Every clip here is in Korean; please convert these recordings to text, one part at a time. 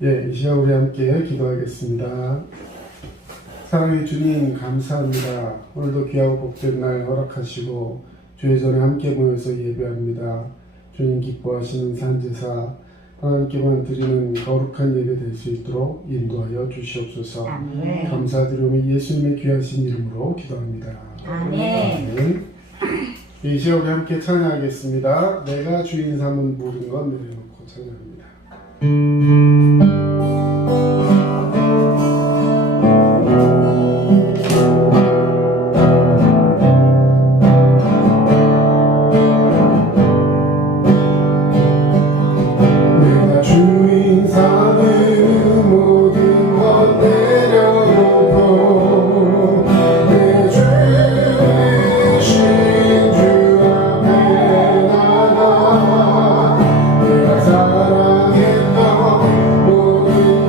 이 시간 우리 함께 기도하겠습니다. 사랑의 주님 감사합니다. 오늘도 귀하고 복된 날 허락하시고 주의 전에 함께 모여서 예배합니다. 주님 기뻐하시는 산제사 하나님께만 드리는 거룩한 예배 될 수 있도록 인도하여 주시옵소서. 아멘. 감사드리며 예수님의 귀하신 이름으로 기도합니다. 아멘. 이 시간 우리 함께 찬양하겠습니다. 내가 주인 삼은 모든 건 내려놓고 찬양합니다. 내가 주인 삼은 모든 것 내려놓고 내 주 대신 주 앞에 나가 내가 사랑했던 모든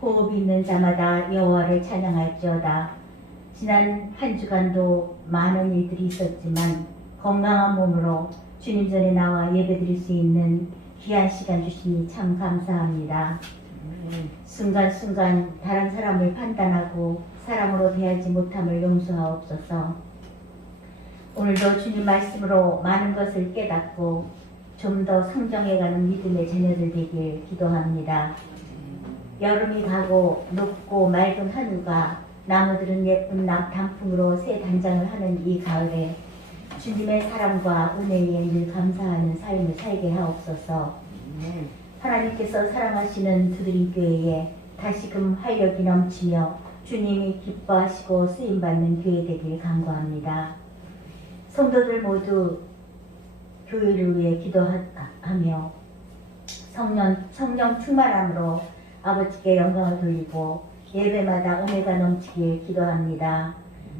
호흡 있는 자마다 여호와를 찬양할지어다. 지난 한 주간도 많은 일들이 있었지만 건강한 몸으로 주님 전에 나와 예배드릴 수 있는 귀한 시간 주시니 참 감사합니다. 순간순간 다른 사람을 판단하고 사람으로 대하지 못함을 용서하옵소서. 오늘도 주님 말씀으로 많은 것을 깨닫고 좀 더 성장해가는 믿음의 자녀들 되길 기도합니다. 여름이 가고 높고 맑은 하늘과 나무들은 예쁜 단풍으로 새 단장을 하는 이 가을에 주님의 사랑과 은혜에 늘 감사하는 삶을 살게 하옵소서. 하나님께서 사랑하시는 두드림교회에 다시금 활력이 넘치며 주님이 기뻐하시고 쓰임받는 교회 되길 간구합니다. 성도들 모두 교회를 위해 기도하며 성령 충만함으로 아버지께 영광을 돌리고 예배마다 은혜가 넘치길 기도합니다.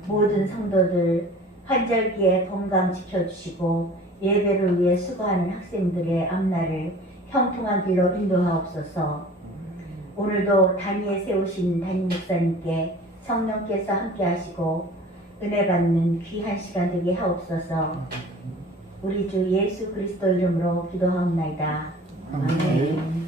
모든 성도들 환절기에 건강 지켜주시고 예배를 위해 수고하는 학생들의 앞날을 형통한 길로 인도하옵소서. 오늘도 단위에 세우신 담임 목사님께 성령께서 함께 하시고 은혜 받는 귀한 시간 되게 하옵소서. 우리 주 예수 그리스도 이름으로 기도하옵나이다. 아멘.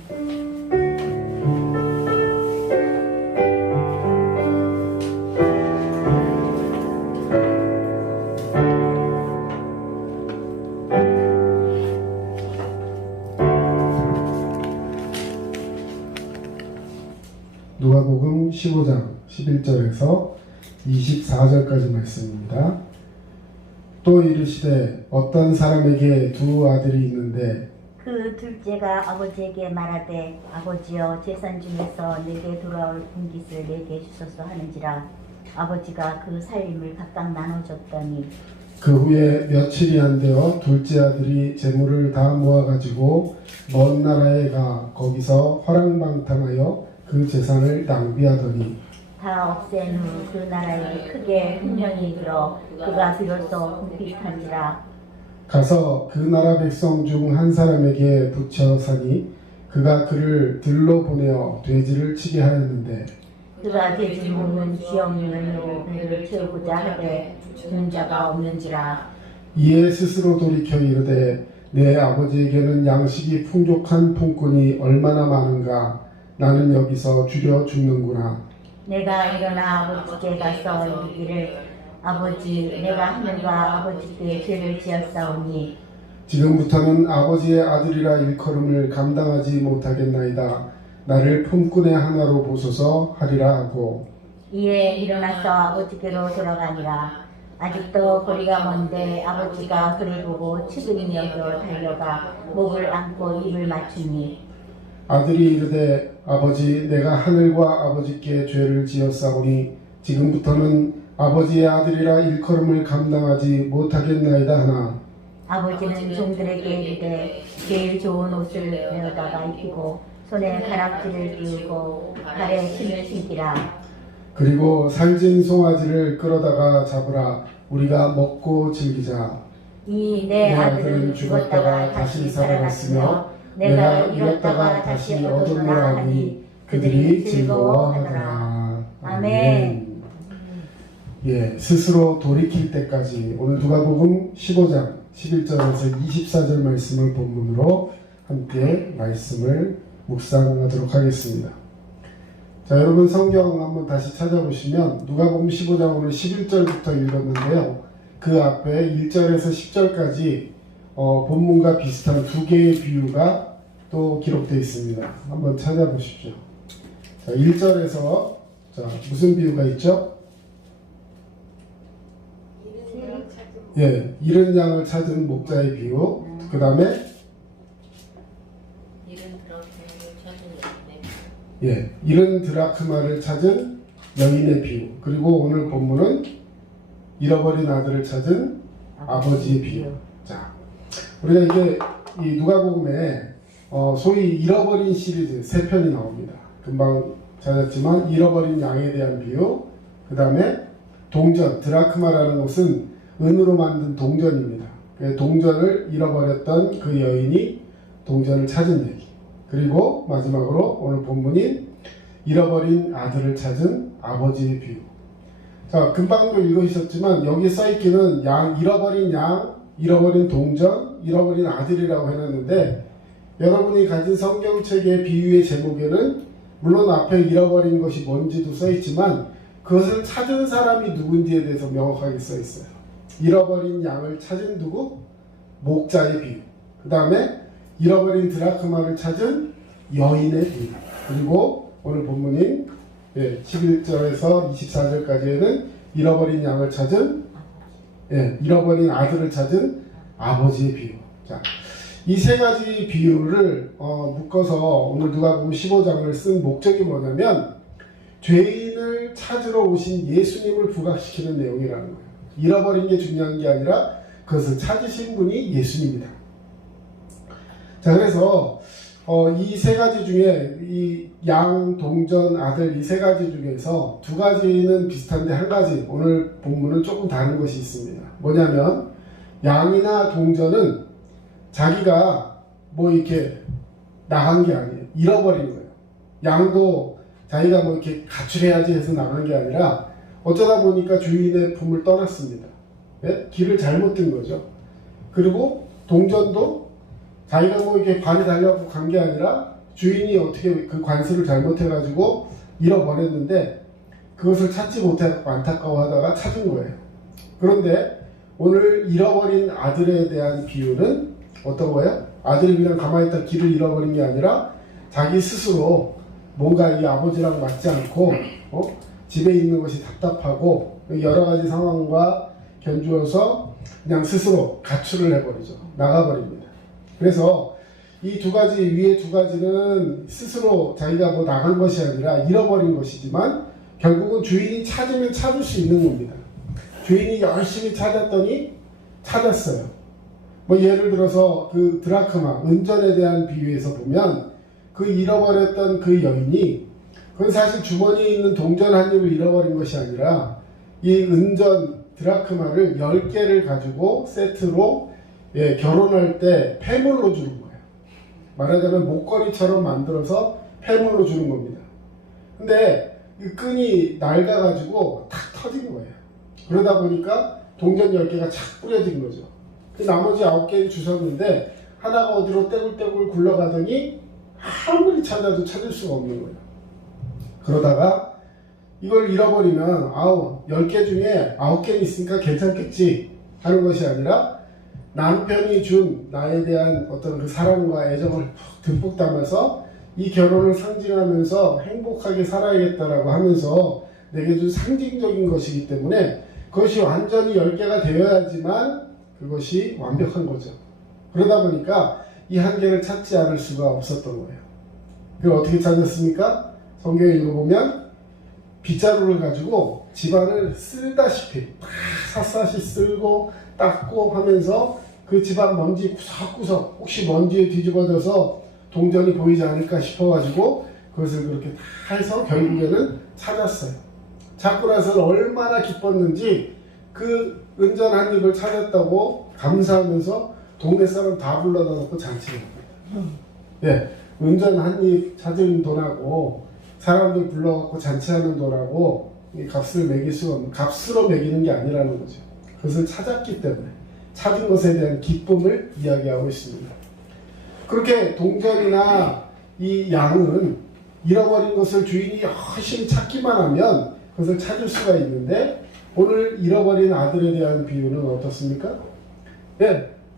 누가복음 15장 11절에서 24절까지 말씀입니다. 또 이르시되 어떤 사람에게 두 아들이 있는데 그 둘째가 아버지에게 말하되 아버지여 재산 중에서 내게 돌아올 분깃을 내게 주소서 하는지라. 아버지가 그 살림을 각각 나눠줬더니 그 후에 며칠이 안 되어 둘째 아들이 재물을 다 모아가지고 먼 나라에 가 거기서 화랑방탕하여 그 재산을 낭비하더니 다 없앤 후 그 나라에 크게 흉년이 들어 그가 비로소 궁핍한지라. 가서 그 나라 백성 중 한 사람에게 붙여 사니 그가 그를 들로 보내어 돼지를 치게 하였는데 그가 돼지 먹는 쥐 없는 열매로 배를 채우고자 하되 주는 자가 없는지라. 이에 스스로 돌이켜 이르되 내 아버지에게는 양식이 풍족한 품꾼이 얼마나 많은가. 나는 여기서 줄여 죽는구나. 내가 일어나 아버지께 가서 이르기를 아버지 내가 하늘과 아버지께 죄를 지었사오니 지금부터는 아버지의 아들이라 일컬음을 감당하지 못하겠나이다. 나를 품꾼의 하나로 보소서 하리라 하고 이에 일어나서 아버지께로 돌아가니라. 아직도 거리가 먼데 아버지가 그를 보고 측은히 여겨 달려가 목을 안고 입을 맞추니 아들이 이르되 아버지 내가 하늘과 아버지께 죄를 지었사오니 지금부터는 아버지의 아들이라 일컬음을 감당하지 못하겠나이다 하나 아버지는 종들에게 이르되 제일 좋은 옷을 내어다가 입히고 손에 가락지를 띄우고 발에 신을 신기라. 그리고 살진 송아지를 끌어다가 잡으라. 우리가 먹고 즐기자. 이 내 아들은 죽었다가 다시 살아났으며 내가 잃었다가 다시 얻었노라 하니 그들이 즐거워하더라. 아멘. 예, 스스로 돌이킬 때까지 오늘 누가복음 15장 11절에서 24절 말씀을 본문으로 함께 말씀을 묵상하도록 하겠습니다. 자, 여러분 성경 한번 다시 찾아보시면 누가복음 15장 오늘 11절부터 읽었는데요. 그 앞에 1절에서 10절까지 본문과 비슷한 두 개의 비유가 또 기록되어 있습니다. 한번 찾아보십시오. 자, 1절에서 무슨 비유가 있죠? 예, 잃은 양을 찾은 목자의 비유. 그 다음에 잃은 드라크마를 찾은 여인의 비유. 그리고 오늘 본문은 잃어버린 아들을 찾은 아버지의 비유. 자, 우리가 이게 이 누가복음에 소위 잃어버린 시리즈 3편이 나옵니다. 금방 찾았지만 잃어버린 양에 대한 비유. 그 다음에 동전, 드라크마라는 것은 은으로 만든 동전입니다. 동전을 잃어버렸던 그 여인이 동전을 찾은 얘기. 그리고 마지막으로 오늘 본문인 잃어버린 아들을 찾은 아버지의 비유. 자, 금방도 읽으셨지만 여기 써있기는 잃어버린 양, 잃어버린 동전, 잃어버린 아들이라고 해놨는데, 여러분이 가진 성경책의 비유의 제목에는 물론 앞에 잃어버린 것이 뭔지도 써있지만 그것을 찾은 사람이 누군지에 대해서 명확하게 써있어요. 잃어버린 양을 찾은 누구? 목자의 비유. 그 다음에 잃어버린 드라크마를 찾은 여인의 비유. 그리고 오늘 본문인 11절에서 24절까지에는 잃어버린 양을 찾은, 잃어버린 아들을 찾은 아버지의 비유. 자, 이 세 가지 비유를 묶어서 오늘 누가복음 15장을 쓴 목적이 뭐냐면 죄인을 찾으러 오신 예수님을 부각시키는 내용이라는 거예요. 잃어버린 게 중요한 게 아니라 그것을 찾으신 분이 예수님이다. 자, 그래서 이 세 가지 중에 이 양, 동전, 아들 이 세 가지 중에서 두 가지는 비슷한데 한 가지 오늘 본문은 조금 다른 것이 있습니다. 뭐냐면 양이나 동전은 자기가 뭐 이렇게 나간 게 아니에요. 잃어버린 거예요. 양도 자기가 뭐 이렇게 가출해야지 해서 나간 게 아니라 어쩌다 보니까 주인의 품을 떠났습니다. 길을 잘못 든 거죠. 그리고 동전도 자기가 뭐 이렇게 관이 달려고 간 게 아니라 주인이 어떻게 그 관수를 잘못해가지고 잃어버렸는데 그것을 찾지 못해서 안타까워하다가 찾은 거예요. 그런데 오늘 잃어버린 아들에 대한 비유는 어떤 거예요? 아들이 그냥 가만히 있다 길을 잃어버린 게 아니라 자기 스스로 뭔가 이 아버지랑 맞지 않고 집에 있는 것이 답답하고 여러 가지 상황과 견주어서 그냥 스스로 가출을 해버리죠. 나가버립니다. 그래서 이 두 가지, 위에 두 가지는 스스로 자기가 뭐 나간 것이 아니라 잃어버린 것이지만 결국은 주인이 찾으면 찾을 수 있는 겁니다. 주인이 열심히 찾았더니 찾았어요. 뭐 예를 들어서 그 드라크마, 은전에 대한 비유에서 보면 그 잃어버렸던 그 여인이 그건 사실 주머니에 있는 동전 한 입을 잃어버린 것이 아니라 이 은전 드라크마를 10개를 가지고 세트로 결혼할 때 폐물로 주는 거예요. 말하자면 목걸이처럼 만들어서 폐물로 주는 겁니다. 근데 이 끈이 낡아가지고 탁 터진 거예요. 그러다 보니까 동전 10개가 착 뿌려진 거죠. 그 나머지 9개를 주셨는데 하나가 어디로 떼굴떼굴 굴러가더니 아무리 찾아도 찾을 수가 없는 거예요. 그러다가 이걸 잃어버리면 10개 중에 9개는 있으니까 괜찮겠지 하는 것이 아니라 남편이 준 나에 대한 어떤 그 사랑과 애정을 듬뿍 담아서 이 결혼을 상징하면서 행복하게 살아야겠다라고 하면서 내게 준 상징적인 것이기 때문에 그것이 완전히 10개가 되어야지만 그것이 완벽한 거죠. 그러다 보니까 이 한 개를 찾지 않을 수가 없었던 거예요. 그걸 어떻게 찾았습니까? 성경에 읽어보면 빗자루를 가지고 집안을 쓸다시피 샅샅이 쓸고 닦고 하면서 그 집안 먼지 구석구석 혹시 먼지에 뒤집어져서 동전이 보이지 않을까 싶어가지고 그것을 그렇게 다 해서 결국에는 찾았어요. 찾고 나서는 얼마나 기뻤는지 그 은전 한 입을 찾았다고 감사하면서 동네 사람 다 불러다 놓고 잔치를 합니다. 은전 한 입 찾은 돈하고 사람들 불러갖고 잔치하는 돈하고 이 값을 매길 수가 없는, 값으로 매기는 게 아니라는 거죠. 그것을 찾았기 때문에 찾은 것에 대한 기쁨을 이야기하고 있습니다. 그렇게 동전이나 이 양은 잃어버린 것을 주인이 열심히 찾기만 하면 그것을 찾을 수가 있는데 오늘 잃어버린 아들에 대한 비유는 어떻습니까?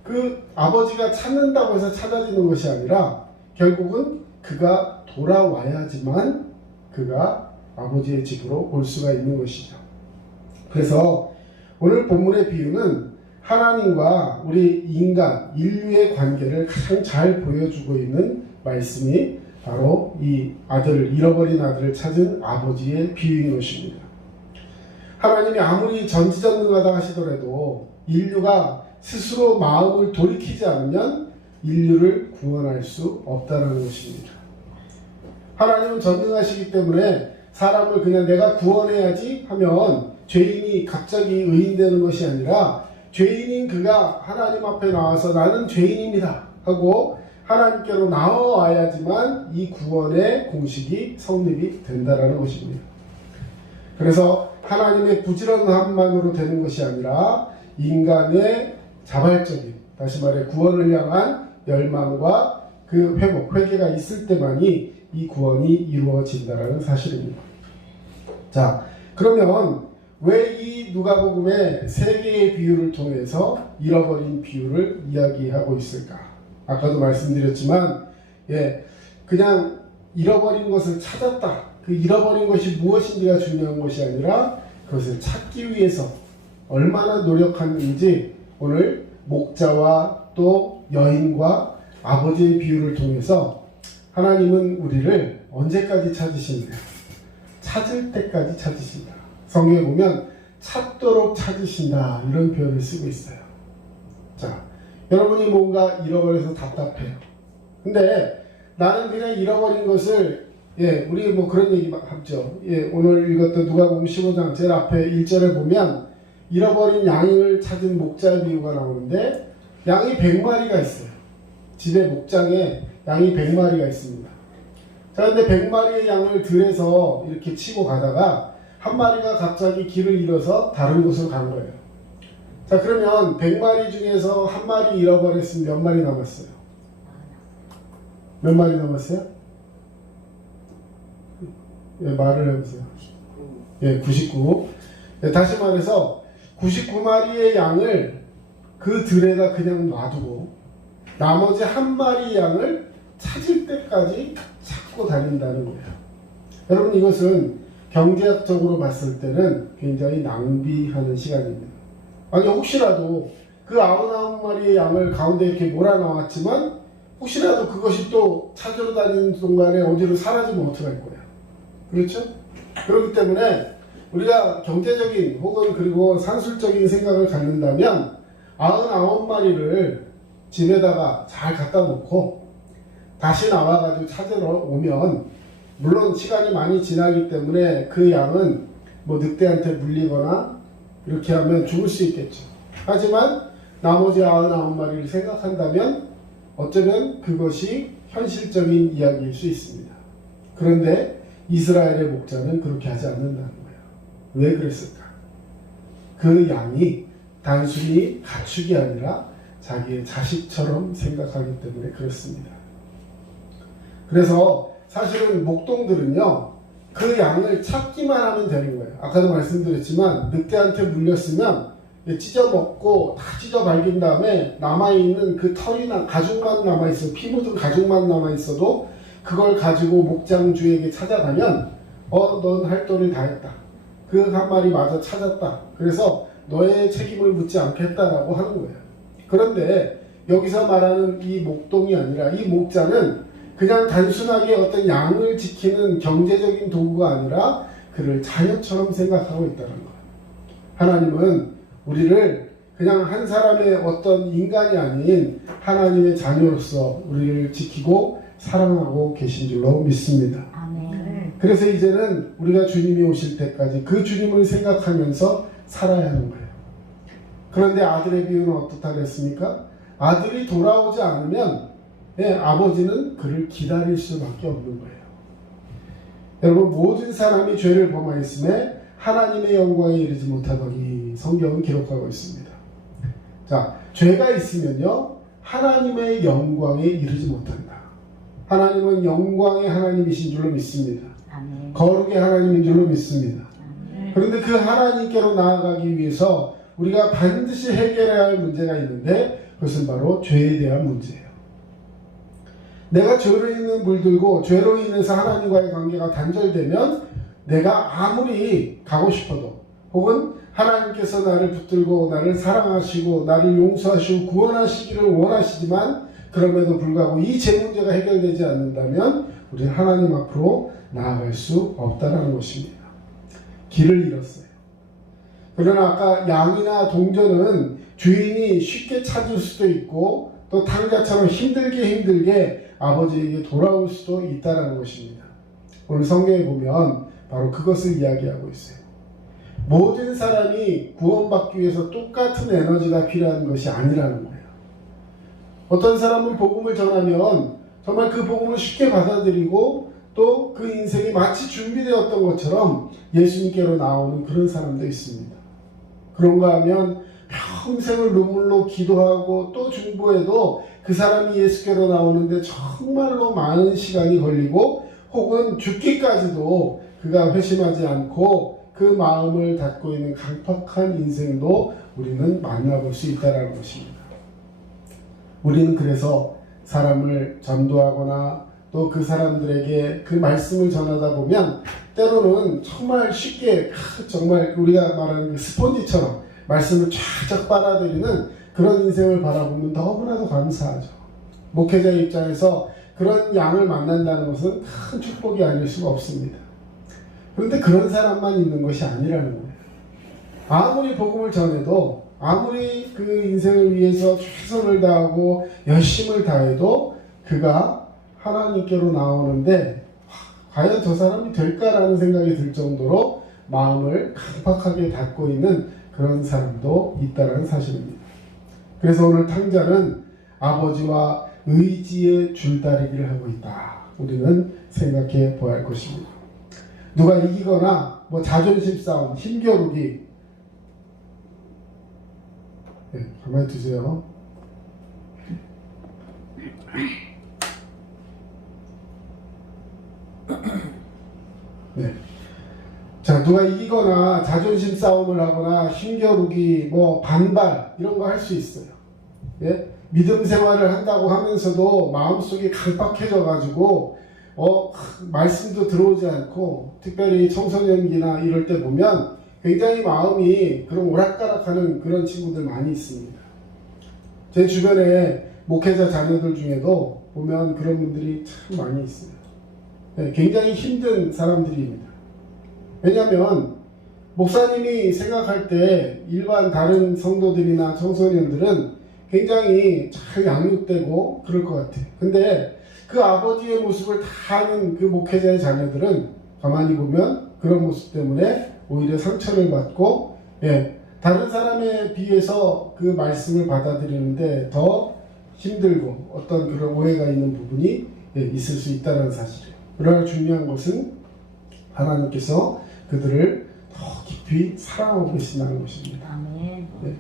그 아버지가 찾는다고 해서 찾아지는 것이 아니라 결국은 그가 돌아와야지만 그가 아버지의 집으로 올 수가 있는 것이죠. 그래서 오늘 본문의 비유는 하나님과 우리 인간, 인류의 관계를 가장 잘 보여주고 있는 말씀이 바로 이 잃어버린 아들을 찾은 아버지의 비유인 것입니다. 하나님이 아무리 전지전능하다 하시더라도 인류가 스스로 마음을 돌이키지 않으면 인류를 구원할 수 없다는 것입니다. 하나님은 전능하시기 때문에 사람을 그냥 내가 구원해야지 하면 죄인이 갑자기 의인되는 것이 아니라 죄인인 그가 하나님 앞에 나와서 나는 죄인입니다 하고 하나님께로 나와야지만 이 구원의 공식이 성립이 된다라는 것입니다. 그래서 하나님의 부지런함만으로 되는 것이 아니라 인간의 자발적인, 다시 말해 구원을 향한 열망과 그 회복, 회개가 있을 때만이 이 구원이 이루어진다라는 사실입니다. 자, 그러면 왜 이 누가복음의 세 개의 비유를 통해서 잃어버린 비유를 이야기하고 있을까? 아까도 말씀드렸지만, 그냥 잃어버린 것을 찾았다. 그 잃어버린 것이 무엇인지가 중요한 것이 아니라 그것을 찾기 위해서 얼마나 노력하는지 오늘 목자와 또 여인과 아버지의 비유를 통해서 하나님은 우리를 언제까지 찾으시느냐? 찾을 때까지 찾으신다. 성경에 보면 찾도록 찾으신다 이런 표현을 쓰고 있어요. 자, 여러분이 뭔가 잃어버려서 답답해요. 근데 나는 그냥 잃어버린 것을 우리 뭐 그런 얘기 하죠. 오늘 읽었던 누가복음 15장 제일 앞에 1절에 보면 잃어버린 양을 찾은 목자의 비유가 나오는데 양이 100마리가 있어요. 집에 목장에 양이 100마리가 있습니다. 자, 근데 100마리의 양을 들에서 이렇게 치고 가다가 한 마리가 갑자기 길을 잃어서 다른 곳으로 간 거예요. 자, 그러면 100마리 중에서 한 마리 잃어버렸으면 몇 마리 남았어요? 몇 마리 남았어요? 말을 해보세요. 99. 다시 말해서 99마리의 양을 그 들에다 그냥 놔두고 나머지 한 마리 양을 찾을 때까지 찾고 다닌다는 거예요. 여러분, 이것은 경제학적으로 봤을 때는 굉장히 낭비하는 시간입니다. 아니, 혹시라도 그 99마리의 양을 가운데 이렇게 몰아넣었지만 혹시라도 그것이 또 찾으러 다니는 동안에 어디로 사라지면 어떡할 거야. 그렇죠? 그렇기 때문에 우리가 경제적인 혹은 그리고 산술적인 생각을 갖는다면 99마리를 집에다가 잘 갖다 놓고 다시 나와가지고 찾으러 오면 물론 시간이 많이 지나기 때문에 그 양은 뭐 늑대한테 물리거나 이렇게 하면 죽을 수 있겠죠. 하지만 나머지 99마리를 생각한다면 어쩌면 그것이 현실적인 이야기일 수 있습니다. 그런데 이스라엘의 목자는 그렇게 하지 않는다는 거예요. 왜 그랬을까? 그 양이 단순히 가축이 아니라 자기의 자식처럼 생각하기 때문에 그렇습니다. 그래서 사실은 목동들은요, 그 양을 찾기만 하면 되는 거예요. 아까도 말씀드렸지만 늑대한테 물렸으면 찢어먹고 다 찢어 발긴 다음에 남아있는 그 털이나 가죽만 남아있어, 피 묻은 가죽만 남아있어도 그걸 가지고 목장주에게 찾아가면 넌 할 도를 다 했다. 그 한 마리 마저 찾았다. 그래서 너의 책임을 묻지 않겠다라고 하는 거예요. 그런데 여기서 말하는 이 목동이 아니라 이 목자는 그냥 단순하게 어떤 양을 지키는 경제적인 도구가 아니라 그를 자녀처럼 생각하고 있다는 거예요. 하나님은 우리를 그냥 한 사람의 어떤 인간이 아닌 하나님의 자녀로서 우리를 지키고 사랑하고 계신 줄로 믿습니다. 아멘. 그래서 이제는 우리가 주님이 오실 때까지 그 주님을 생각하면서 살아야 하는 거예요. 그런데 아들의 비유는 어떻다 그랬습니까? 아들이 돌아오지 않으면 아버지는 그를 기다릴 수밖에 없는 거예요. 여러분, 모든 사람이 죄를 범하였음에 하나님의 영광에 이르지 못하더니 성경은 기록하고 있습니다. 자, 죄가 있으면요 하나님의 영광에 이르지 못한다. 하나님은 영광의 하나님이신 줄로 믿습니다. 아멘. 거룩의 하나님인 줄로 믿습니다. 아멘. 그런데 그 하나님께로 나아가기 위해서 우리가 반드시 해결해야 할 문제가 있는데 그것은 바로 죄에 대한 문제예요. 내가 죄로 물들고 죄로 인해서 하나님과의 관계가 단절되면 내가 아무리 가고 싶어도 혹은 하나님께서 나를 붙들고 나를 사랑하시고 나를 용서하시고 구원하시기를 원하시지만 그럼에도 불구하고 이 죄 문제가 해결되지 않는다면 우리는 하나님 앞으로 나아갈 수 없다는 것입니다. 길을 잃었어요. 그러나 아까 양이나 동전은 주인이 쉽게 찾을 수도 있고 또 탕자처럼 힘들게 아버지에게 돌아올 수도 있다는 것입니다. 오늘 성경에 보면 바로 그것을 이야기하고 있어요. 모든 사람이 구원받기 위해서 똑같은 에너지가 필요한 것이 아니라는 거예요. 어떤 사람은 복음을 전하면 정말 그 복음을 쉽게 받아들이고 또 그 인생이 마치 준비되었던 것처럼 예수님께로 나오는 그런 사람도 있습니다. 그런가 하면 평생을 눈물로 기도하고 또 중보해도 그 사람이 예수께로 나오는데 정말로 많은 시간이 걸리고 혹은 죽기까지도 그가 회심하지 않고 그 마음을 닫고 있는 강팍한 인생도 우리는 만나볼 수 있다는 것입니다. 우리는 그래서 사람을 전도하거나 또 그 사람들에게 그 말씀을 전하다 보면 때로는 정말 쉽게 정말 우리가 말하는 그 스폰지처럼 말씀을 쫙쫙 빨아들이는 그런 인생을 바라보면 너무나도 감사하죠. 목회자의 입장에서 그런 양을 만난다는 것은 큰 축복이 아닐 수가 없습니다. 그런데 그런 사람만 있는 것이 아니라는 거예요. 아무리 복음을 전해도 아무리 그 인생을 위해서 최선을 다하고 열심을 다해도 그가 하나님께로 나오는데 과연 저 사람이 될까라는 생각이 들 정도로 마음을 강팍하게 닫고 있는 그런 사람도 있다는 사실입니다. 그래서 오늘 탕자는 아버지와 의지의 줄다리기를 하고 있다. 우리는 생각해 보아야 할 것입니다. 누가 이기거나 뭐 자존심 싸움, 힘겨루기. 네, 가만히 두세요. 네. 자, 누가 이기거나 자존심 싸움을 하거나 힘겨루기, 뭐 반발 이런 거 할 수 있어요. 예? 믿음 생활을 한다고 하면서도 마음속이 강팍해져 가지고 말씀도 들어오지 않고 특별히 청소년기나 이럴 때 보면 굉장히 마음이 그런 오락가락하는 그런 친구들 많이 있습니다. 제 주변에 목회자 자녀들 중에도 보면 그런 분들이 참 많이 있어요. 네, 굉장히 힘든 사람들입니다. 왜냐하면 목사님이 생각할 때 일반 다른 성도들이나 청소년들은 굉장히 잘 양육되고 그럴 것 같아요. 근데 그 아버지의 모습을 다 아는 그 목회자의 자녀들은 가만히 보면 그런 모습 때문에 오히려 상처를 받고 다른 사람에 비해서 그 말씀을 받아들이는데 더 힘들고 어떤 그런 오해가 있는 부분이 있을 수 있다는 사실이에요. 그러나 중요한 것은 하나님께서 그들을 더 깊이 사랑하고 계신다는 것입니다. 아멘. 네.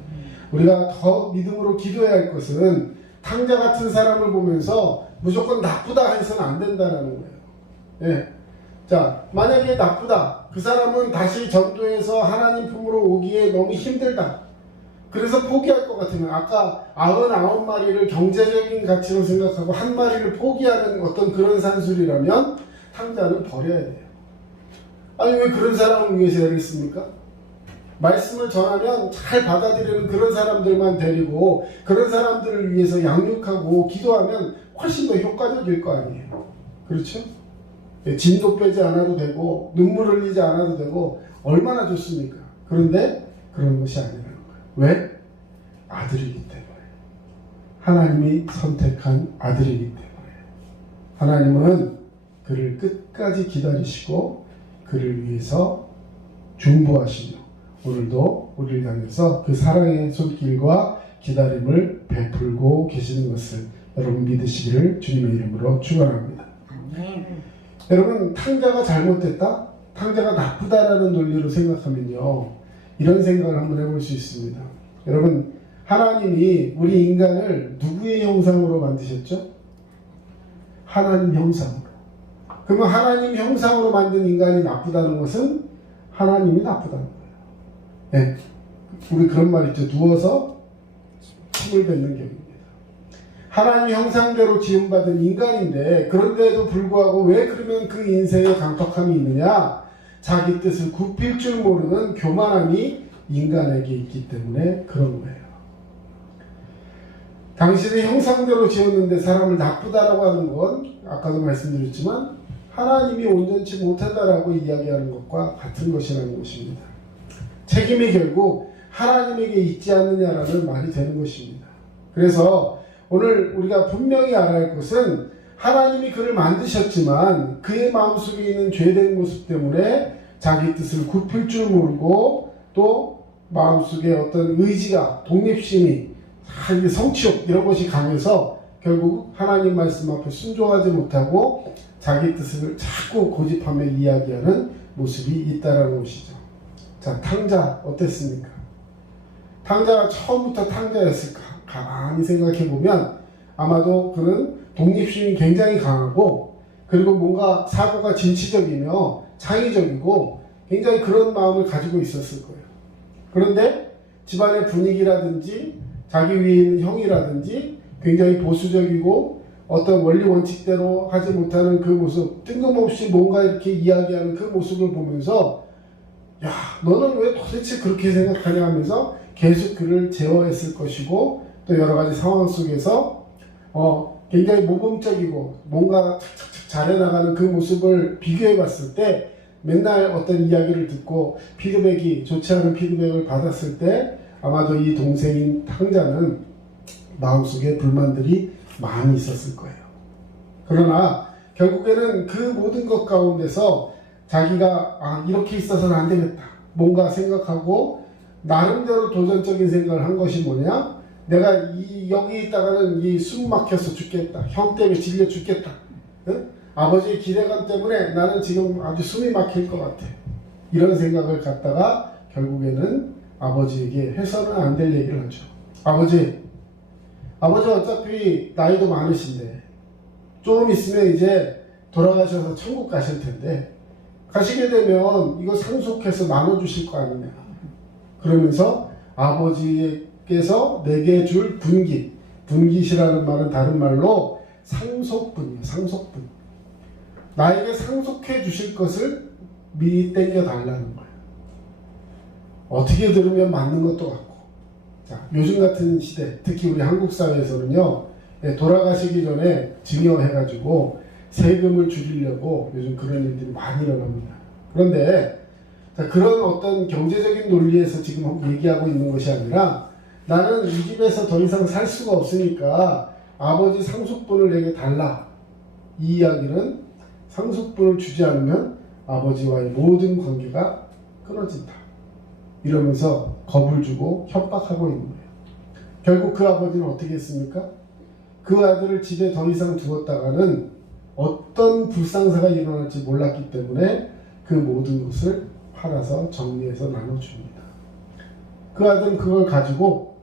우리가 더 믿음으로 기도해야 할 것은 탕자 같은 사람을 보면서 무조건 나쁘다 해서는 안 된다는 거예요. 네. 자, 만약에 나쁘다. 그 사람은 다시 전도해서 하나님 품으로 오기에 너무 힘들다. 그래서 포기할 것 같으면 아까 99마리를 경제적인 가치로 생각하고 한 마리를 포기하는 어떤 그런 산술이라면 탕자는 버려야 돼요. 아니 왜 그런 사람을 위해서 애를 씁니까? 말씀을 전하면 잘 받아들이는 그런 사람들만 데리고 그런 사람들을 위해서 양육하고 기도하면 훨씬 더 효과적일 거 아니에요. 그렇죠? 진도 빼지 않아도 되고 눈물 흘리지 않아도 되고 얼마나 좋습니까? 그런데 그런 것이 아니라는 거예요. 왜? 아들이기 때문에. 하나님이 선택한 아들이기 때문에. 하나님은 그를 끝까지 기다리시고 그를 위해서 중보하시며 오늘도 우리를 향해서 그 사랑의 손길과 기다림을 베풀고 계시는 것을 여러분 믿으시기를 주님의 이름으로 축원합니다. 여러분 탕자가 잘못됐다? 탕자가 나쁘다라는 논리로 생각하면요 이런 생각을 한번 해볼 수 있습니다. 여러분 하나님이 우리 인간을 누구의 형상으로 만드셨죠? 하나님 형상으로. 그러면 하나님 형상으로 만든 인간이 나쁘다는 것은 하나님이 나쁘다는 거예요. 네. 우리 그런 말 있죠. 누워서 침을 뱉는 격입니다. 하나님 형상대로 지음받은 인간인데 그런데도 불구하고 왜 그러면 그 인생에 강팍함이 있느냐? 자기 뜻을 굽힐 줄 모르는 교만함이 인간에게 있기 때문에 그런 거예요. 당신의 형상대로 지었는데 사람을 나쁘다라고 하는 건 아까도 말씀드렸지만 하나님이 온전치 못하다라고 이야기하는 것과 같은 것이라는 것입니다. 책임이 결국 하나님에게 있지 않느냐라는 말이 되는 것입니다. 그래서 오늘 우리가 분명히 알아야 할 것은 하나님이 그를 만드셨지만 그의 마음속에 있는 죄된 모습 때문에 자기 뜻을 굽힐 줄 모르고 또 마음속에 어떤 의지가 독립심이 성취욕 이런 것이 강해서 결국 하나님 말씀 앞에 순종하지 못하고 자기 뜻을 자꾸 고집하며 이야기하는 모습이 있다라는 것이죠. 자, 탕자 어땠습니까? 탕자가 처음부터 탕자였을까? 가만히 생각해 보면 아마도 그는 독립심이 굉장히 강하고, 그리고 뭔가 사고가 진취적이며 창의적이고 굉장히 그런 마음을 가지고 있었을 거예요. 그런데 집안의 분위기라든지 자기 위에 있는 형이라든지 굉장히 보수적이고 어떤 원리 원칙대로 하지 못하는 그 모습, 뜬금없이 뭔가 이렇게 이야기하는 그 모습을 보면서 야, 너는 왜 도대체 그렇게 생각하냐 하면서 계속 그를 제어했을 것이고, 또 여러 가지 상황 속에서 굉장히 모범적이고 뭔가 착착착 잘해나가는 그 모습을 비교해 봤을 때, 맨날 어떤 이야기를 듣고 피드백이 좋지 않은 피드백을 받았을 때 아마도 이 동생인 탕자는 마음속에 불만들이 많이 있었을 거예요. 그러나 결국에는 그 모든 것 가운데서 자기가 이렇게 있어서는 안 되겠다 뭔가 생각하고 나름대로 도전적인 생각을 한 것이 뭐냐, 내가 여기 있다가는 이 숨 막혀서 죽겠다, 형 때문에 질려 죽겠다, 응? 아버지의 기대감 때문에 나는 지금 아주 숨이 막힐 것 같아, 이런 생각을 갖다가 결국에는 아버지에게 해서는 안 될 얘기를 하죠. 아버지 어차피 나이도 많으신데 조금 있으면 이제 돌아가셔서 천국 가실 텐데 가시게 되면 이거 상속해서 나눠주실 거 아니냐. 그러면서 아버지께서 내게 줄 분깃이라는 말은 다른 말로 상속분이에요. 상속분. 나에게 상속해 주실 것을 미리 땡겨 달라는 거예요. 어떻게 들으면 맞는 것도 같고. 자, 요즘 같은 시대, 특히 우리 한국 사회에서는요, 돌아가시기 전에 증여해가지고 세금을 줄이려고 요즘 그런 일들이 많이 일어납니다. 그런데 자, 그런 어떤 경제적인 논리에서 지금 얘기하고 있는 것이 아니라, 나는 이 집에서 더 이상 살 수가 없으니까 아버지 상속분을 내게 달라. 이 이야기는 상속분을 주지 않으면 아버지와의 모든 관계가 끊어진다. 이러면서 겁을 주고 협박하고 있는 거예요. 결국 그 아버지는 어떻게 했습니까? 그 아들을 집에 더 이상 두었다가는 어떤 불상사가 일어날지 몰랐기 때문에 그 모든 것을 팔아서 정리해서 나눠줍니다. 그 아들은 그걸 가지고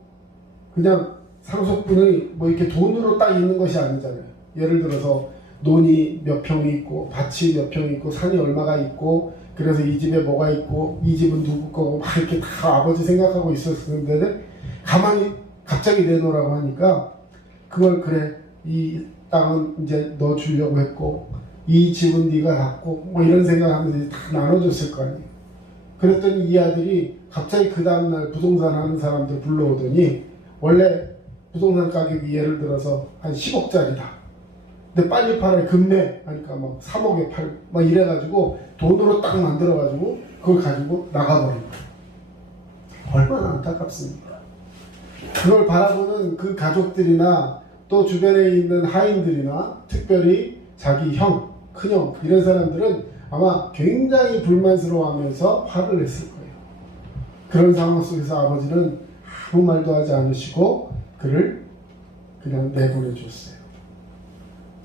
그냥 상속분이 뭐 이렇게 돈으로 딱 있는 것이 아니잖아요. 예를 들어서 논이 몇 평이 있고 밭이 몇 평이 있고 산이 얼마가 있고, 그래서 이 집에 뭐가 있고 이 집은 누구 거고 막 이렇게 다 아버지 생각하고 있었는데 가만히 갑자기 내놓으라고 하니까 그걸 그래, 이 땅은 이제 너 주려고 했고 이 집은 네가 갖고 뭐 이런 생각하면서 다 나눠줬을 거 아니에요. 그랬더니 이 아들이 갑자기 그 다음날 부동산 하는 사람들 불러오더니 원래 부동산 가격이 예를 들어서 한 10억짜리다. 근데 빨리 팔아야 급매 하니까 막 3억에 팔고 막 이래가지고 돈으로 딱 만들어가지고 그걸 가지고 나가버린 거예요. 얼마나 안타깝습니까? 그걸 바라보는 그 가족들이나 또 주변에 있는 하인들이나 특별히 자기 형, 큰형 이런 사람들은 아마 굉장히 불만스러워하면서 화를 냈을 거예요. 그런 상황 속에서 아버지는 아무 말도 하지 않으시고 그를 그냥 내보내 줬어요.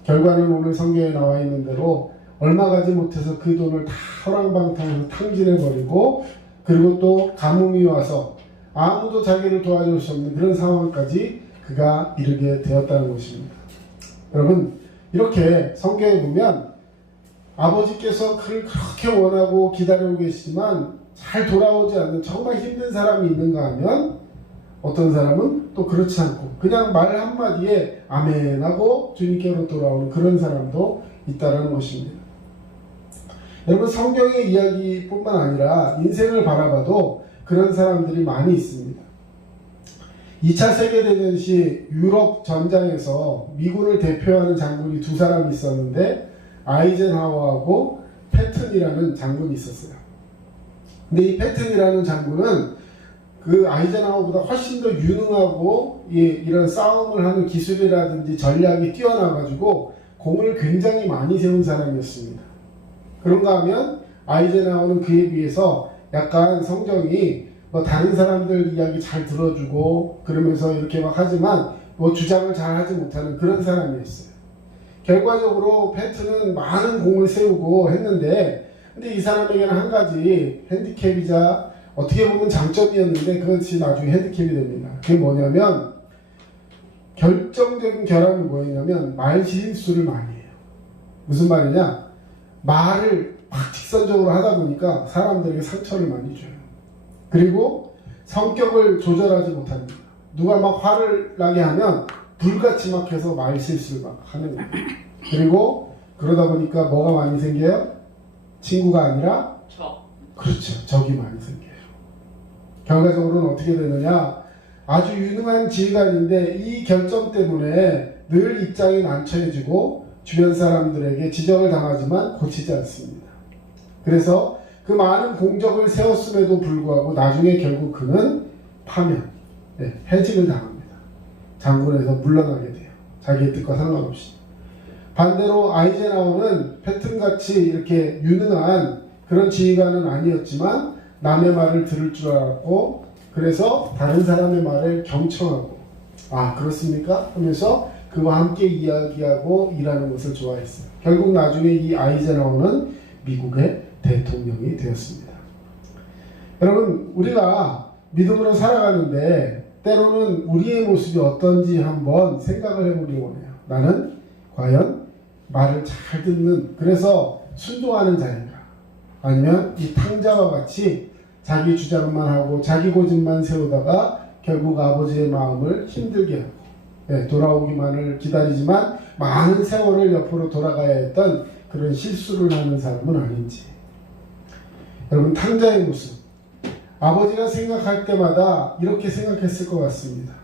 결과는 오늘 성경에 나와 있는 대로 얼마 가지 못해서 그 돈을 다 허랑방탕해서 탕진해버리고, 그리고 또 가뭄이 와서 아무도 자기를 도와줄 수 없는 그런 상황까지 그가 이르게 되었다는 것입니다. 여러분, 이렇게 성경에 보면 아버지께서 그를 그렇게 원하고 기다리고 계시지만 잘 돌아오지 않는 정말 힘든 사람이 있는가 하면, 어떤 사람은 또 그렇지 않고 그냥 말 한마디에 아멘 하고 주님께로 돌아오는 그런 사람도 있다는 것입니다. 여러분, 성경의 이야기뿐만 아니라 인생을 바라봐도 그런 사람들이 많이 있습니다. 2차 세계대전 시 유럽 전장에서 미군을 대표하는 장군이 두 사람이 있었는데 아이젠하워하고 패튼이라는 장군이 있었어요. 근데 이 패튼이라는 장군은 그 아이젠하워보다 훨씬 더 유능하고 이런 싸움을 하는 기술이라든지 전략이 뛰어나가지고 공을 굉장히 많이 세운 사람이었습니다. 그런가 하면 아이젠하워는 그에 비해서 약간 성정이 뭐 다른 사람들 이야기 잘 들어주고 그러면서 이렇게 막 하지만 뭐 주장을 잘 하지 못하는 그런 사람이었어요. 결과적으로 패트는 많은 공을 세우고 했는데, 근데 이 사람에게는 한 가지 핸디캡이자 어떻게 보면 장점이었는데 그것이 나중에 핸디캡이 됩니다. 그게 뭐냐면, 결정적인 결함이 뭐였냐면 말 실수를 많이 해요. 무슨 말이냐? 말을 막 직선적으로 하다 보니까 사람들에게 상처를 많이 줘요. 그리고 성격을 조절하지 못합니다. 누가 막 화를 나게 하면 불같이 막 해서 말 실수를 막 하는 거예요. 그리고 그러다 보니까 뭐가 많이 생겨요? 친구가 아니라 그렇죠. 적이 많이 생겨요. 결과적으로는 어떻게 되느냐? 아주 유능한 지휘관인데 이 결정 때문에 늘 입장이 난처해지고 주변 사람들에게 지적을 당하지만 고치지 않습니다. 그래서 그 많은 공적을 세웠음에도 불구하고 나중에 결국 그는 파면, 해직을 당합니다. 장군에서 물러나게 돼요. 자기의 뜻과 상관없이. 반대로 아이젠하워는 패튼같이 이렇게 유능한 그런 지휘관은 아니었지만 남의 말을 들을 줄 알았고, 그래서 다른 사람의 말을 경청하고, 아 그렇습니까? 하면서 그와 함께 이야기하고 일하는 것을 좋아했어요. 결국 나중에 이 아이젠하워는 미국의 대통령이 되었습니다. 여러분, 우리가 믿음으로 살아가는데 때로는 우리의 모습이 어떤지 한번 생각을 해보기 원해요. 나는 과연 말을 잘 듣는, 그래서 순종하는 자인가? 아니면 이 탕자와 같이 자기 주장만 하고 자기 고집만 세우다가 결국 아버지의 마음을 힘들게 하고 돌아오기만을 기다리지만 많은 세월을 옆으로 돌아가야 했던 그런 실수를 하는 사람은 아닌지. 여러분, 탕자의 모습, 아버지가 생각할 때마다 이렇게 생각했을 것 같습니다.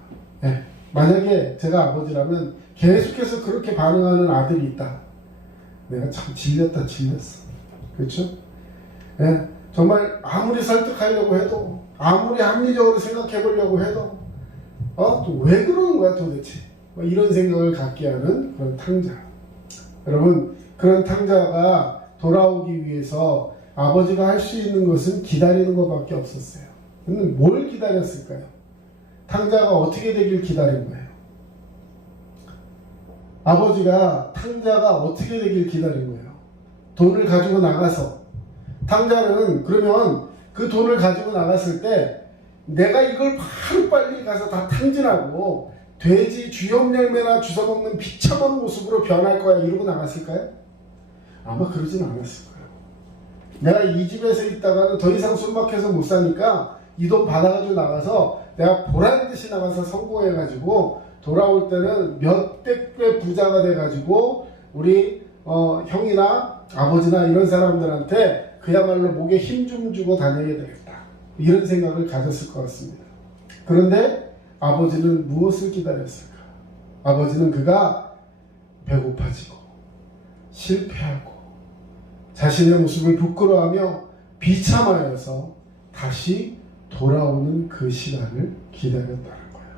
만약에 제가 아버지라면 계속해서 그렇게 반응하는 아들이 있다. 내가 참 질렸어. 그렇죠? 정말 아무리 설득하려고 해도, 아무리 합리적으로 생각해 보려고 해도 또 왜 그러는 거야 도대체? 이런 생각을 갖게 하는 그런 탕자. 여러분, 그런 탕자가 돌아오기 위해서 아버지가 할 수 있는 것은 기다리는 것밖에 없었어요. 근데 뭘 기다렸을까요? 탕자가 어떻게 되길 기다린 거예요. 아버지가 탕자가 어떻게 되길 기다린 거예요. 돈을 가지고 나가서, 탕자는 그러면 그 돈을 가지고 나갔을 때 내가 이걸 바로 빨리 가서 다 탕진하고 돼지 주염 열매나 주워먹는 비참한 모습으로 변할 거야 이러고 나갔을까요? 아마 그러진 않았을 거예요. 내가 이 집에서 있다가는 더 이상 숨막혀서 못 사니까 이 돈 받아가지고 나가서 내가 보란듯이 나가서 성공해가지고 돌아올 때는 몇백 배 부자가 돼가지고 우리 형이나 아버지나 이런 사람들한테 그야말로 목에 힘 좀 주고 다녀야 되겠다, 이런 생각을 가졌을 것 같습니다. 그런데 아버지는 무엇을 기다렸을까? 아버지는 그가 배고파지고 실패하고 자신의 모습을 부끄러워하며 비참하여서 다시 돌아오는 그 시간을 기다렸다는 거예요.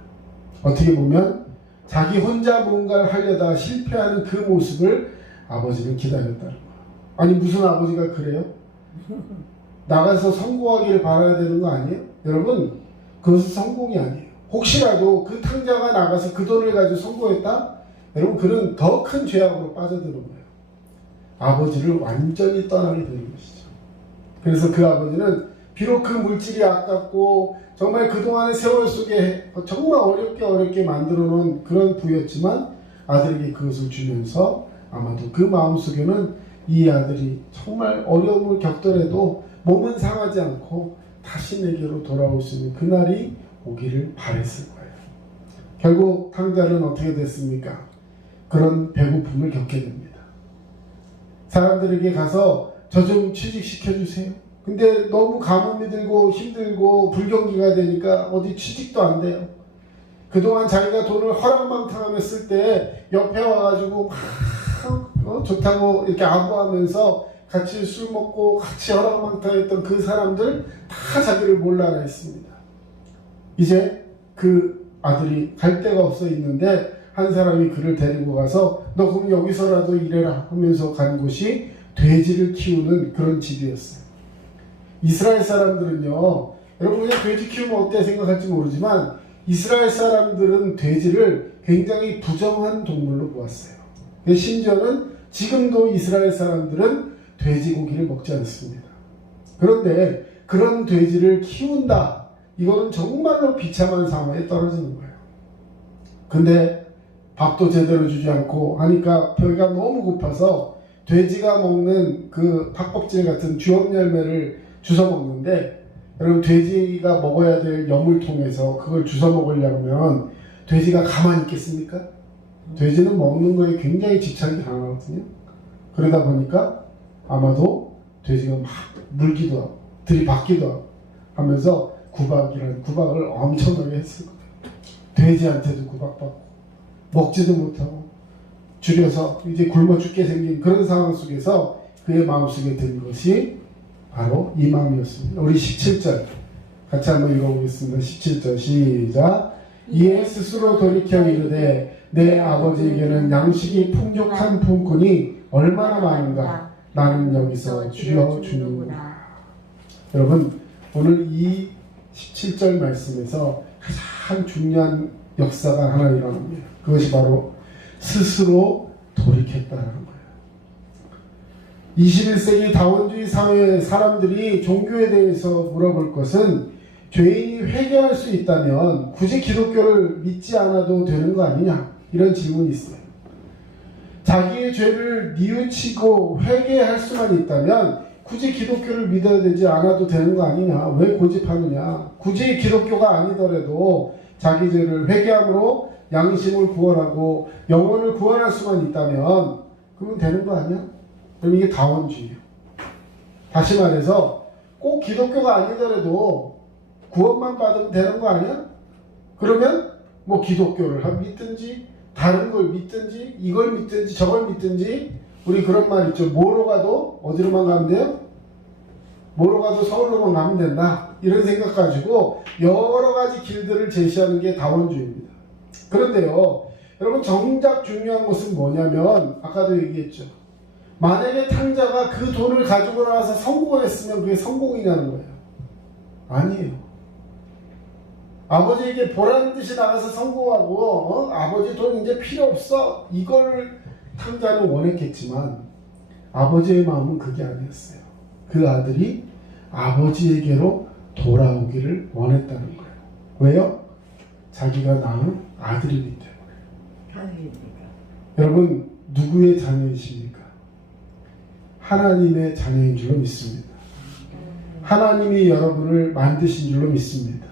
어떻게 보면 자기 혼자 뭔가를 하려다 실패하는 그 모습을 아버지는 기다렸다는 거예요. 아니, 무슨 아버지가 그래요? 나가서 성공하기를 바라야 되는 거 아니에요? 여러분, 그것은 성공이 아니에요. 혹시라도 그 탕자가 나가서 그 돈을 가지고 성공했다? 여러분, 그는 더 큰 죄악으로 빠져드는 거예요. 아버지를 완전히 떠나게 되는 것이죠. 그래서 그 아버지는 비록 그 물질이 아깝고 정말 그동안의 세월 속에 정말 어렵게 만들어 놓은 그런 부였지만 아들에게 그것을 주면서 아마도 그 마음속에는 이 아들이 정말 어려움을 겪더라도 몸은 상하지 않고 다시 내게로 돌아올 수 있는 그날이 오기를 바랬을 거예요. 결국 탕자는 어떻게 됐습니까? 그런 배고픔을 겪게 됩니다. 사람들에게 가서 저 좀 취직시켜 주세요. 근데 너무 가뭄이 들고 힘들고 불경기가 되니까 어디 취직도 안 돼요. 그동안 자기가 돈을 허랑방탕하며 쓸 때 옆에 와가지고 막 좋다고 이렇게 아부하면서 같이 술 먹고 같이 허랑방탕했던 그 사람들 다 자기를 몰라라 했습니다. 이제 그 아들이 갈 데가 없어 있는데 한 사람이 그를 데리고 가서 너 그럼 여기서라도 일해라 하면서 간 곳이 돼지를 키우는 그런 집이었어요. 이스라엘 사람들은요, 여러분 그냥 돼지 키우면 어때 생각할지 모르지만 이스라엘 사람들은 돼지를 굉장히 부정한 동물로 보았어요. 심지어는 지금도 이스라엘 사람들은 돼지고기를 먹지 않습니다. 그런데 그런 돼지를 키운다. 이거는 정말로 비참한 상황에 떨어지는 거예요. 근데 밥도 제대로 주지 않고 하니까 배가 너무 고파서 돼지가 먹는 그 팥껍질 같은 주엽 열매를 주워 먹는데, 여러분 돼지가 먹어야 될 여물통에서 그걸 주워 먹으려면 돼지가 가만히 있겠습니까? 돼지는 먹는 거에 굉장히 집착이 강하거든요. 그러다 보니까 아마도 돼지가 막 물기도 하고 들이받기도 하고 하면서 구박을 엄청나게 했을 거예요. 돼지한테도 구박받고 먹지도 못하고 줄여서 이제 굶어 죽게 생긴 그런 상황 속에서 그의 마음속에 든 것이 바로 이 마음이었습니다. 우리 17절 같이 한번 읽어보겠습니다. 17절 시작. 이에 스스로 돌이켜 이르되 내 아버지에게는 양식이 풍족한 품꾼이 얼마나 많은가. 나는 여기서 줄여 주는구나. 여러분, 오늘 이 17절 말씀에서 가장 중요한 역사가 하나 일어납니다. 그것이 바로 스스로 돌이켰다는 거예요. 21세기 다원주의 사회의 사람들이 종교에 대해서 물어볼 것은 죄인이 회개할 수 있다면 굳이 기독교를 믿지 않아도 되는 거 아니냐, 이런 질문이 있어요. 자기의 죄를 뉘우치고 회개할 수만 있다면 굳이 기독교를 믿어야 되지 않아도 되는 거 아니냐, 왜 고집하느냐. 굳이 기독교가 아니더라도 자기 죄를 회개함으로 양심을 구원하고 영혼을 구원할 수만 있다면 그건 되는 거 아니야? 그럼 이게 다원주의예요. 다시 말해서 꼭 기독교가 아니더라도 구원만 받으면 되는 거 아니야? 그러면 뭐 기독교를 믿든지 다른 걸 믿든지 이걸 믿든지 저걸 믿든지, 우리 그런 말 있죠. 뭐로 가도 어디로만 가면 돼요? 뭐로 가도 서울로만 가면 된다. 이런 생각 가지고 여러 가지 길들을 제시하는 게 다원주의입니다. 그런데요, 여러분 정작 중요한 것은 뭐냐면 아까도 얘기했죠. 만약에 탕자가 그 돈을 가지고 나와서 성공을 했으면 그게 성공이냐는 거예요. 아니에요. 아버지에게 보라는 듯이 나가서 성공하고 아버지 돈 이제 필요 없어, 이걸 탕자는 원했겠지만 아버지의 마음은 그게 아니었어요. 그 아들이 아버지에게로 돌아오기를 원했다는 거예요. 왜요? 자기가 낳은 아들이기 때문에. 여러분, 누구의 자녀이십니까? 하나님의 자녀인 줄로 믿습니다. 하나님이 여러분을 만드신 줄로 믿습니다.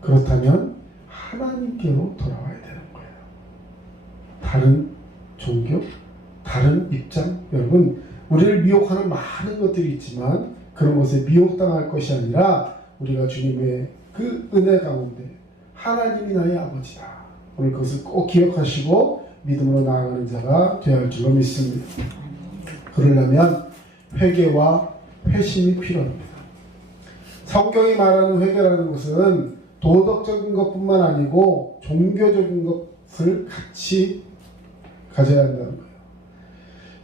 그렇다면 하나님께로 돌아와야 되는 거예요. 다른 종교, 다른 입장, 여러분, 우리를 미혹하는 많은 것들이 있지만 그런 것에 미혹당할 것이 아니라 우리가 주님의 그 은혜 가운데 하나님이 나의 아버지다. 오늘 그것을 꼭 기억하시고 믿음으로 나아가는 자가 되어야 할 줄로 믿습니다. 그러려면 회개와 회심이 필요합니다. 성경이 말하는 회개라는 것은 도덕적인 것뿐만 아니고 종교적인 것을 같이 가져야 한다는 거예요.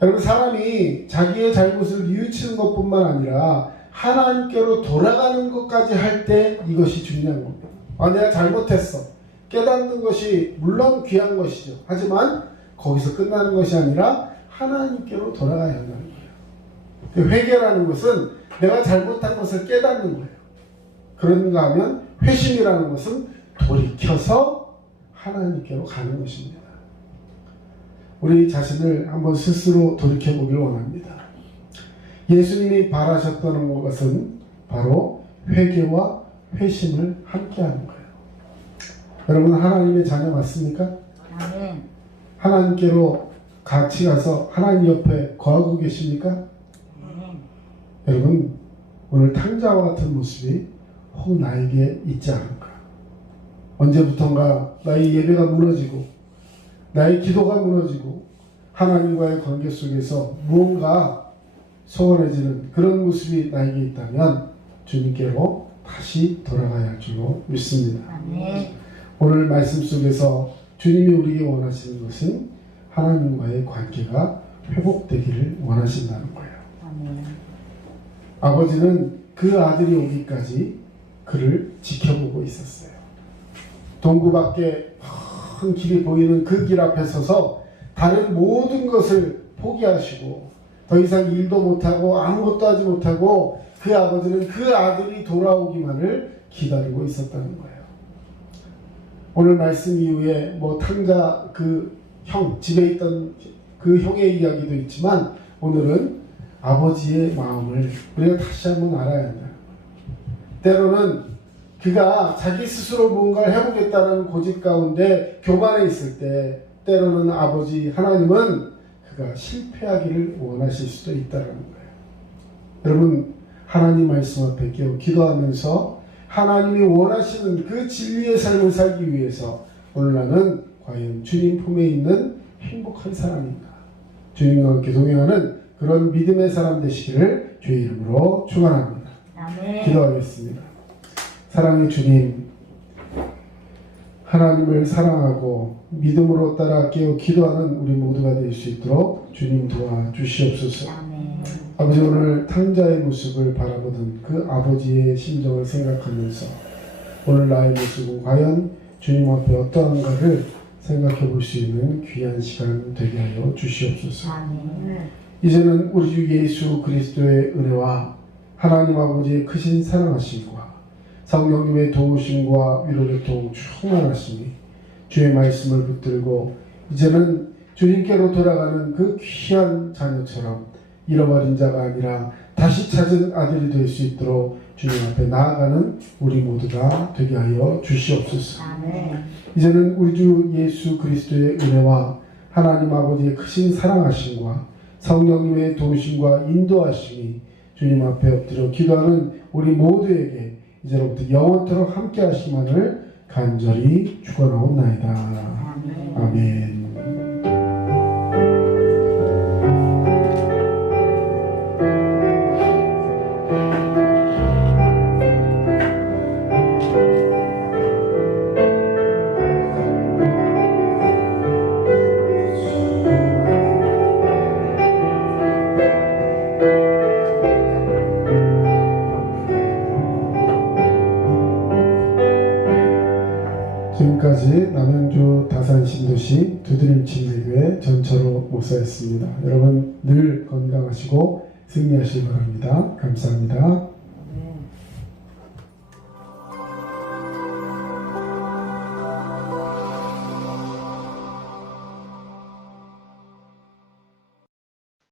여러분, 사람이 자기의 잘못을 뉘우치는 것뿐만 아니라 하나님께로 돌아가는 것까지 할 때 이것이 중요한 겁니다. 내가 잘못했어. 깨닫는 것이 물론 귀한 것이죠. 하지만 거기서 끝나는 것이 아니라 하나님께로 돌아가야 한다는 거예요. 회개라는 것은 내가 잘못한 것을 깨닫는 거예요. 그런가 하면 회심이라는 것은 돌이켜서 하나님께로 가는 것입니다. 우리 자신을 한번 스스로 돌이켜보기를 원합니다. 예수님이 바라셨던 것은 바로 회개와 회심을 함께하는 거예요. 여러분, 하나님의 자녀 맞습니까? 아멘. 하나님께로 같이 가서 하나님 옆에 거하고 계십니까? 아멘. 여러분, 오늘 탕자와 같은 모습이 혹 나에게 있지 않을까? 언제부턴가 나의 예배가 무너지고 나의 기도가 무너지고 하나님과의 관계 속에서 무언가 소원해지는 그런 모습이 나에게 있다면 주님께로 다시 돌아가야 할 줄로 믿습니다. 아멘. 오늘 말씀 속에서 주님이 우리에게 원하시는 것은 하나님과의 관계가 회복되기를 원하신다는 거예요. 아멘. 아버지는 그 아들이 오기까지 그를 지켜보고 있었어요. 동구 밖에 큰 길이 보이는 그 길 앞에 서서 다른 모든 것을 포기하시고 더 이상 일도 못하고 아무것도 하지 못하고 그 아버지는 그 아들이 돌아오기만을 기다리고 있었다는 거예요. 오늘 말씀 이후에 뭐 탕자 그 형, 집에 있던 그 형의 이야기도 있지만 오늘은 아버지의 마음을 우리가 다시 한번 알아야 한다. 때로는 그가 자기 스스로 뭔가를 해보겠다는 고집 가운데 교만해 있을 때 때로는 아버지 하나님은 그가 실패하기를 원하실 수도 있다는 거예요. 여러분 하나님 말씀 앞에 깨어 기도하면서 하나님이 원하시는 그 진리의 삶을 살기 위해서 오늘 나는 과연 주님 품에 있는 행복한 사람인가? 주님과 함께 동행하는 그런 믿음의 사람 되시기를 주의 이름으로 축원합니다. 아멘. 기도하겠습니다. 사랑의 주님, 하나님을 사랑하고 믿음으로 따라 깨어 기도하는 우리 모두가 될 수 있도록 주님 도와주시옵소서. 아멘. 아버지 오늘 탕자의 모습을 바라보던 그 아버지의 심정을 생각하면서 오늘 나의 모습은 과연 주님 앞에 어떠한가를 생각해 볼 수 있는 귀한 시간 되게 하여 주시옵소서. 아멘. 이제는 우리 주 예수 그리스도의 은혜와 하나님 아버지의 크신 사랑하심과 성령님의 도우심과 위로교통 충만하심이 주의 말씀을 붙들고 이제는 주님께로 돌아가는 그 귀한 자녀처럼 잃어버린 자가 아니라 다시 찾은 아들이 될 수 있도록 주님 앞에 나아가는 우리 모두가 되게 하여 주시옵소서. 아멘. 이제는 우리 주 예수 그리스도의 은혜와 하나님 아버지의 크신 사랑하심과 성령님의 도우심과 인도하심이 주님 앞에 엎드려 기도하는 우리 모두에게 이제로부터 영원토록 함께 하시만을 간절히 축원하옵나이다. 아멘. 아멘. 지금까지 남양주 다산신도시 두드림침례교회 전철호 목사였습니다. 여러분 늘 건강하시고 승리하시기 바랍니다. 감사합니다.